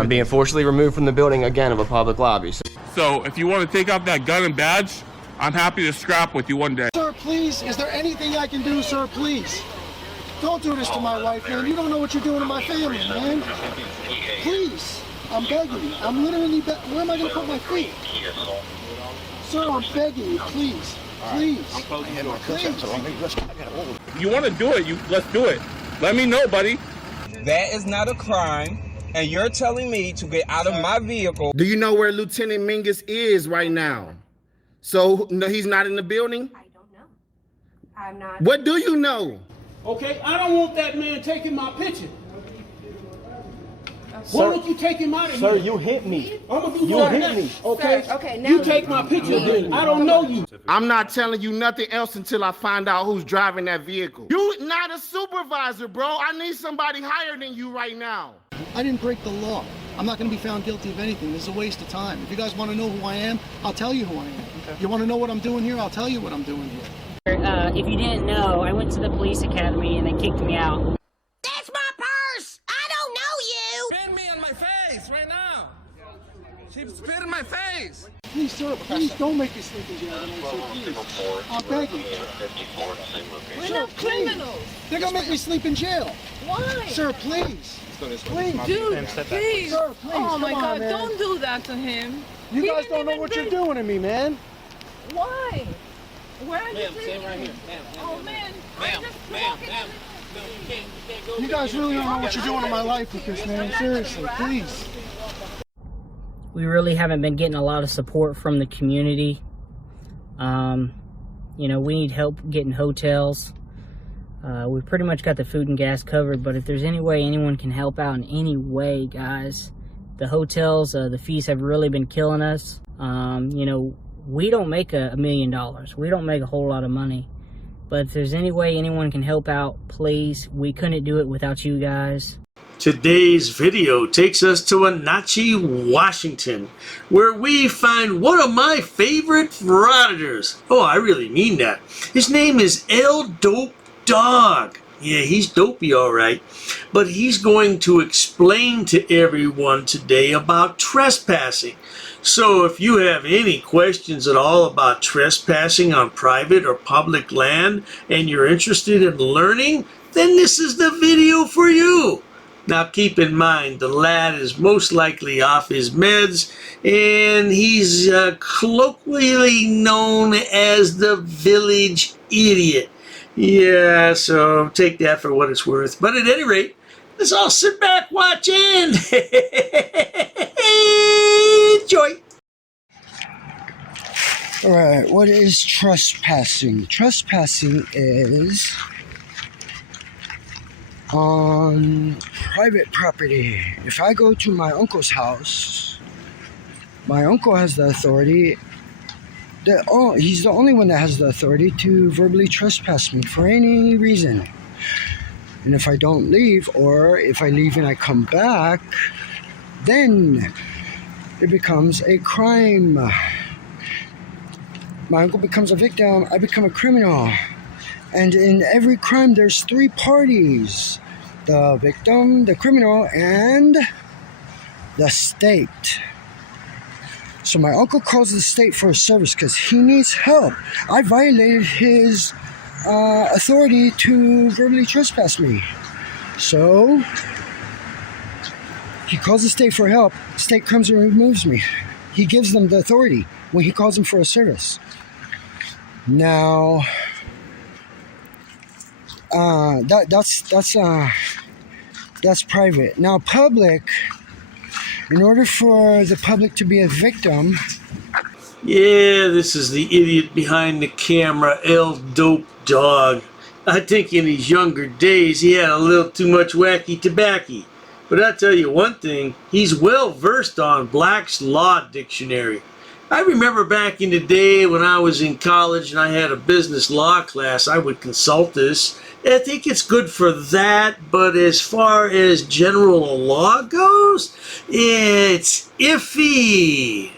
I'm being forcibly removed from the building again of a public lobby. So if you want to take out that gun and badge, I'm happy to scrap with you one day. Sir, please, is there anything I can do, sir, please? Don't do this to my wife, man. You don't know what you're doing to my family, man. Please, I'm begging you. I'm literally where am I going to put my feet? Sir, I'm begging you, please. Please. Please. You want to do it, let's do it. Let me know, buddy. That is not a crime, and you're telling me to get out of my vehicle. Do you know where Lieutenant Mingus is right now? So, no, he's not in the building? I don't know. I'm not. What do you know? Okay, I don't want that man taking my picture. Why don't you take him out of here? Sir, you hit me. I'm gonna do You that hit next, me. okay? Sir, okay, now you take my picture then. I don't know you. I'm not telling you nothing else until I find out who's driving that vehicle. You not a supervisor, bro. I need somebody higher than you right now. I didn't break the law. I'm not going to be found guilty of anything. This is a waste of time. If you guys want to know who I am, I'll tell you who I am. Okay. You want to know what I'm doing here? I'll tell you what I'm doing here. If you didn't know, I went to the police academy and they kicked me out. That's my purse! I don't know you! Spit me on my face right now. She spit in my face. Please, sir, please don't make me sleep in jail tonight, sir, please. I'm begging you. We're not criminals. They're going to make me sleep in jail. Why? Sir, please. Please. Dude, please. Sir, please. Oh my Come on, God, man. don't do that to him. You He guys didn't don't know even what bring- you're doing to me, man. Why? Where are you Ma'am, taking stand right me? here. Ma'am, Oh man, ma'am, I'm just ma'am, walking. ma'am. No, you can't go. You guys really don't know what you're doing in my life with this, man. Seriously, please. We really haven't been getting a lot of support from the community. You know, we need help getting hotels. We pretty much got the food and gas covered, but if there's any way anyone can help out in any way, guys, the hotels, the fees have really been killing us. You know, we don't make $1 million. We don't make a whole lot of money. But if there's any way anyone can help out, please. We couldn't do it without you guys. Today's video takes us to Wenatchee, Washington, where we find one of my favorite Frauditors. Oh, I really mean that. His name is El Dope Dog. Yeah, he's dopey, all right. But he's going to explain to everyone today about trespassing. So if you have any questions at all about trespassing on private or public land and you're interested in learning, then this is the video for you. Now keep in mind, the lad is most likely off his meds, and he's colloquially known as the village idiot. Yeah, so take that for what it's worth. But at any rate, let's all sit back, watch, and enjoy. All right, what is trespassing? Trespassing is on private property. If I go to my uncle's house, my uncle has the authority. He's the only one that has the authority to verbally trespass me for any reason. And if I don't leave, or if I leave and I come back, then it becomes a crime. My uncle becomes a victim, I become a criminal. And in every crime, there's 3 parties. The victim, the criminal, and the state. So my uncle calls the state for a service because he needs help. I violated his authority to verbally trespass me. So he calls the state for help. The state comes and removes me. He gives them the authority when he calls them for a service. Now, that's private. Now, public. In order for the public to be a victim. Yeah, this is the idiot behind the camera, El Dope Dog. I think in his younger days he had a little too much wacky tobacco. But I'll tell you one thing, he's well versed on Black's Law Dictionary. I remember back in the day when I was in college and I had a business law class, I would consult this. I think it's good for that, but as far as general law goes, it's iffy.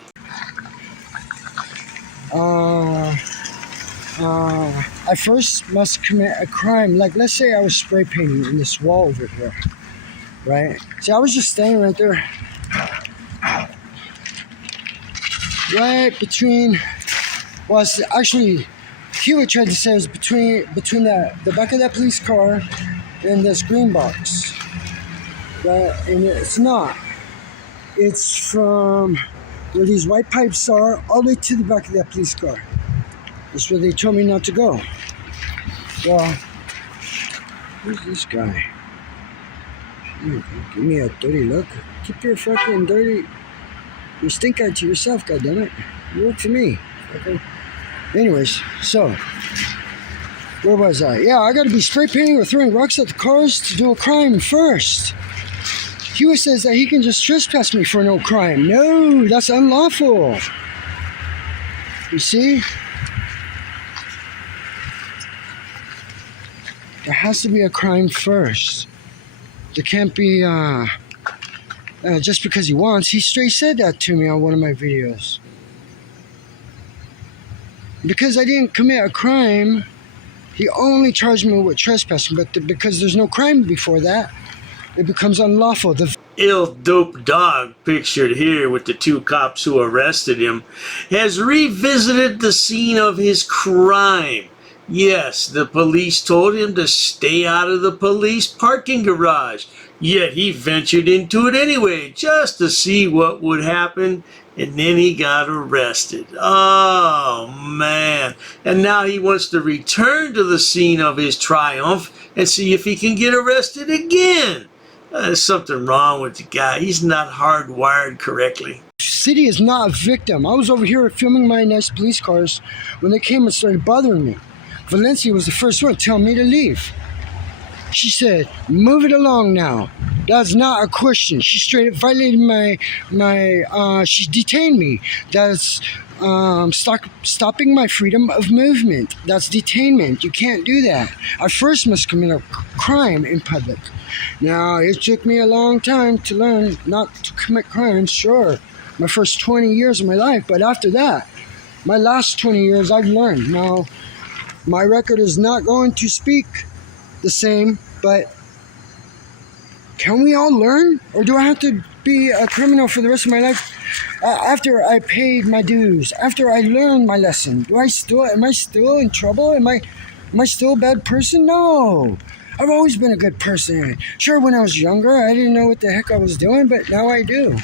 I first must commit a crime. Like, let's say I was spray painting in this wall over here, right? See, I was just standing right there. right between, well, it's actually, he would try to say it was between the back of that police car and this green box. Right? And it's not. It's from where these white pipes are all the way to the back of that police car. That's where they told me not to go. Well, who's this guy? Give me a dirty look. Keep your fucking dirty, your stink eye to yourself, goddammit. You work for me. Okay. Anyways, so where was I? Yeah, I gotta be spray painting or throwing rocks at the cars to do a crime first. He says that he can just trespass me for no crime. No, that's unlawful. You see? There has to be a crime first. There can't be, just because he wants. He straight said that to me on one of my videos. Because I didn't commit a crime, he only charged me with trespassing. But because there's no crime before that, it becomes unlawful. The ill dope dog pictured here with the two cops who arrested him has revisited the scene of his crime. Yes, the police told him to stay out of the police parking garage, yet he ventured into it anyway just to see what would happen, and then he got arrested. Oh man, and now he wants to return to the scene of his triumph and see if he can get arrested again. There's something wrong with the guy. He's not hardwired correctly. city is not a victim. I was over here filming my nice police cars when they came and started bothering me. Valencia was the first one telling me to leave. She said, move it along now. That's not a question. She straight up violated she detained me. That's stopping my freedom of movement. That's detainment. You can't do that. I first must commit a crime in public. Now, it took me a long time to learn not to commit crimes, sure. My first 20 years of my life, but after that, my last 20 years, I've learned. Now, my record is not going to speak the same, but can we all learn? Or do I have to be a criminal for the rest of my life? After I paid my dues, after I learned my lesson, am I still in trouble? Am I still a bad person? No. I've always been a good person. Sure, when I was younger, I didn't know what the heck I was doing, but now I do.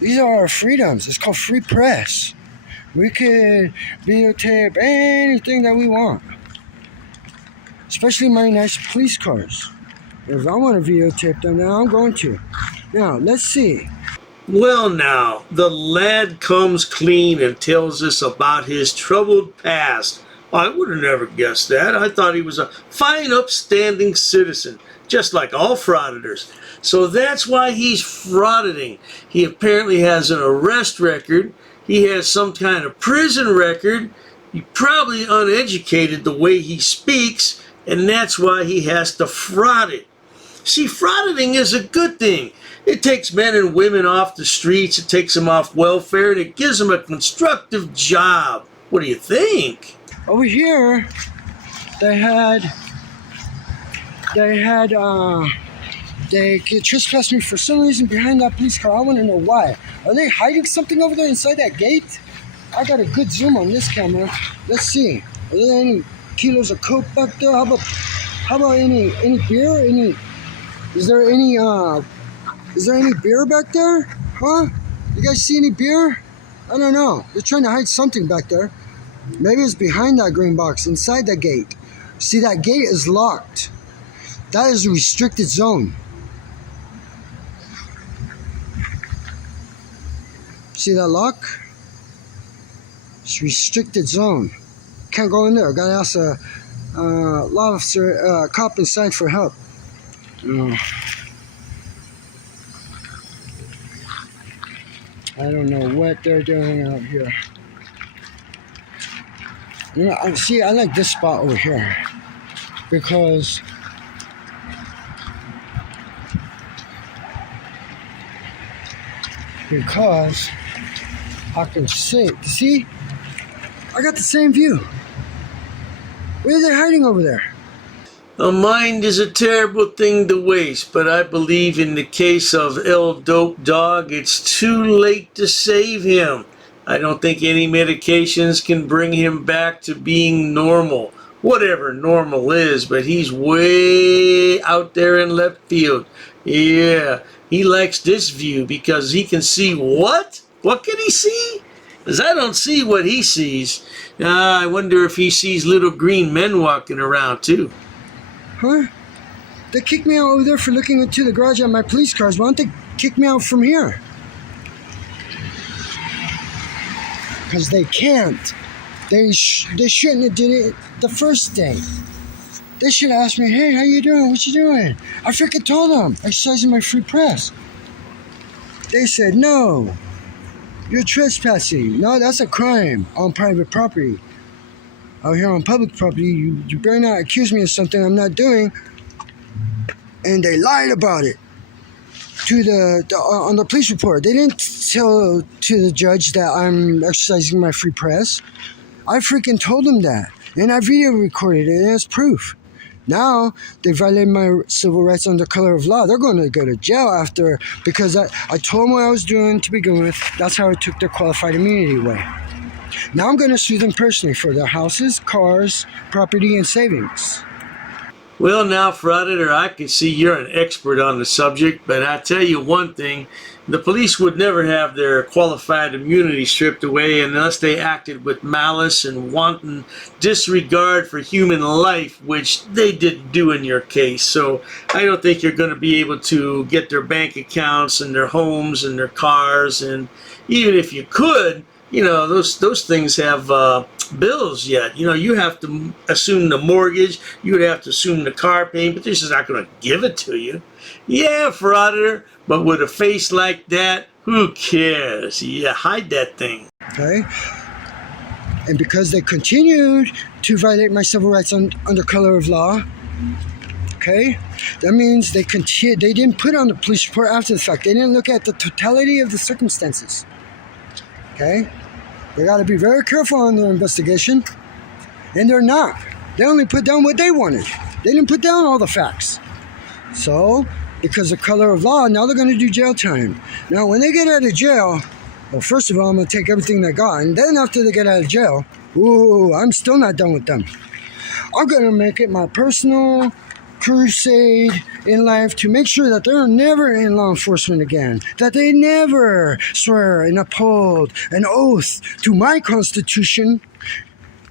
These are our freedoms. It's called free press. We could videotape anything that we want. Especially my nice police cars. If I want to videotape them now, I'm going to. Now, let's see. Well now, the lad comes clean and tells us about his troubled past. I would have never guessed that. I thought he was a fine, upstanding citizen, just like all frauditors. So that's why he's frauditing. He apparently has an arrest record. He has some kind of prison record. He's probably uneducated the way he speaks, and that's why he has to fraud it. See, frauditing is a good thing. It takes men and women off the streets, it takes them off welfare, and it gives them a constructive job. What do you think? Over here, they trespassed me for some reason behind that police car. I want to know why. Are they hiding something over there inside that gate? I got a good zoom on this camera. Let's see. Are there any kilos of coke back there? How about any beer? Is there any beer back there? Huh? You guys see any beer? I don't know. They're trying to hide something back there. Maybe it's behind that green box, inside that gate. See, that gate is locked. That is a restricted zone. See that lock? It's a restricted zone. Can't go in there. Gotta ask a law officer, cop inside for help. I don't know what they're doing out here. You know, see, I like this spot over here because I can see, I got the same view. Where are they hiding over there? A mind is a terrible thing to waste, but I believe in the case of El Dope Dog, it's too late to save him. I don't think any medications can bring him back to being normal. Whatever normal is, but he's way out there in left field. Yeah, he likes this view because he can see what? What can he see? Because I don't see what he sees. I wonder if he sees little green men walking around too. Huh? They kicked me out over there for looking into the garage at my police cars. Why don't they kick me out from here? Because they can't. They shouldn't have did it the first day. They should have asked me, hey, how you doing? What you doing? I freaking told them, exercising my free press. They said, no, you're trespassing. No, that's a crime on private property. Out here on public property, you better not accuse me of something I'm not doing. And they lied about it to on the police report. They didn't tell to the judge that I'm exercising my free press. I freaking told them that, and I video recorded it as proof. Now they violated my civil rights under color of law. They're going to go to jail after, because I told them what I was doing to begin with. That's how I took their qualified immunity away. Now I'm going to sue them personally for their houses, cars, property, and savings. Well, now, Frauditor, I can see you're an expert on the subject, but I tell you one thing, the police would never have their qualified immunity stripped away unless they acted with malice and wanton disregard for human life, which they didn't do in your case. So I don't think you're going to be able to get their bank accounts and their homes and their cars, and even if you could, you know, those things have bills yet. You know, you have to assume the mortgage, you would have to assume the car payment, but they're just not going to give it to you. Yeah, Frauditor, but with a face like that, who cares? Yeah, hide that thing. Okay? And because they continued to violate my civil rights under color of law, okay, that means they didn't put on the police report after the fact. They didn't look at the totality of the circumstances. Okay? They got to be very careful on their investigation, and they're not. They only put down what they wanted. They didn't put down all the facts. So, because of color of law, now they're going to do jail time. Now, when they get out of jail, well, first of all, I'm going to take everything they got, and then after they get out of jail, I'm still not done with them. I'm going to make it my personal crusade in life to make sure that they're never in law enforcement again, that they never swear and uphold an oath to my constitution.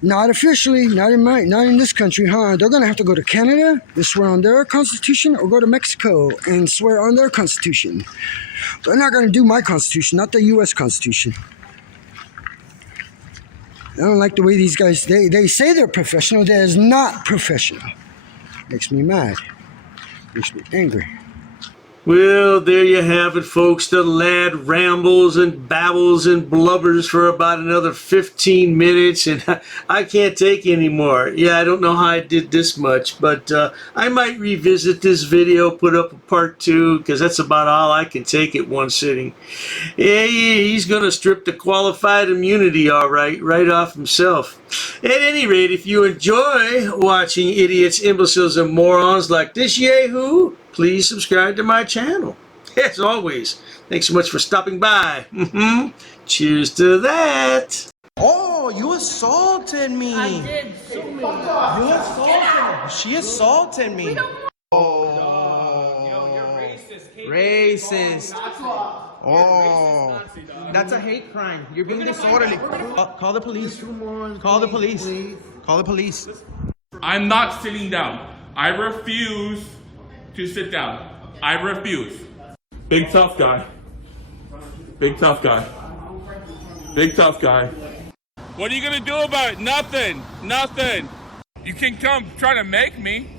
Not officially, not in this country, huh? They're gonna have to go to Canada and swear on their constitution, or go to Mexico and swear on their constitution. They're not gonna do my constitution, not the U.S. Constitution. I don't like the way these guys, they say they're professional. That is not professional. Makes me mad. Makes me angry. Well, there you have it, folks. The lad rambles and babbles and blubbers for about another 15 minutes, and I can't take any more. Yeah, I don't know how I did this much, but I might revisit this video, put up a part 2, because that's about all I can take at one sitting. Yeah, he's going to strip the qualified immunity, all right off himself. At any rate, if you enjoy watching idiots, imbeciles, and morons like this yahoo, please subscribe to my channel. As always, thanks so much for stopping by. Cheers to that. Oh, you assaulted me. I did. You assaulted me. She assaulted me. Yo, you're racist. Racist. Oh, that's a hate crime. You're being disorderly. Call the police. Call the police. Call the police. I'm not sitting down. I refuse to sit down. I refuse. Big tough guy. Big tough guy. Big tough guy. What are you gonna do about it? Nothing. Nothing. You can come try to make me.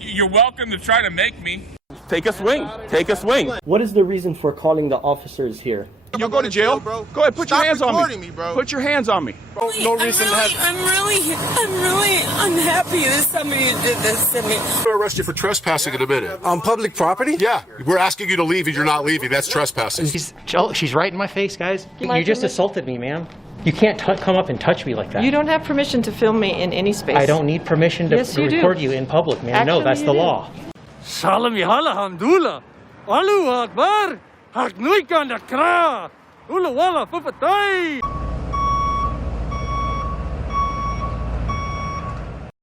You're welcome to try to make me. Take a swing. Take a swing. What is the reason for calling the officers here? You'll go to jail, bro. Go ahead, put your hands on me. Bro. Put your hands on me. No reason to have. I'm really unhappy that somebody did this to me. I'm going to arrest you for trespassing in a minute. On public property? Yeah, we're asking you to leave and you're not leaving. That's trespassing. She's right in my face, guys. You just assaulted me, ma'am. You can't come up and touch me like that. You don't have permission to film me in any space. I don't need permission to record you in public, ma'am. No, that's the law. Salam yahala hamdullah. Allahu Akbar. Haknuikan dakra. Ula wala fufatay.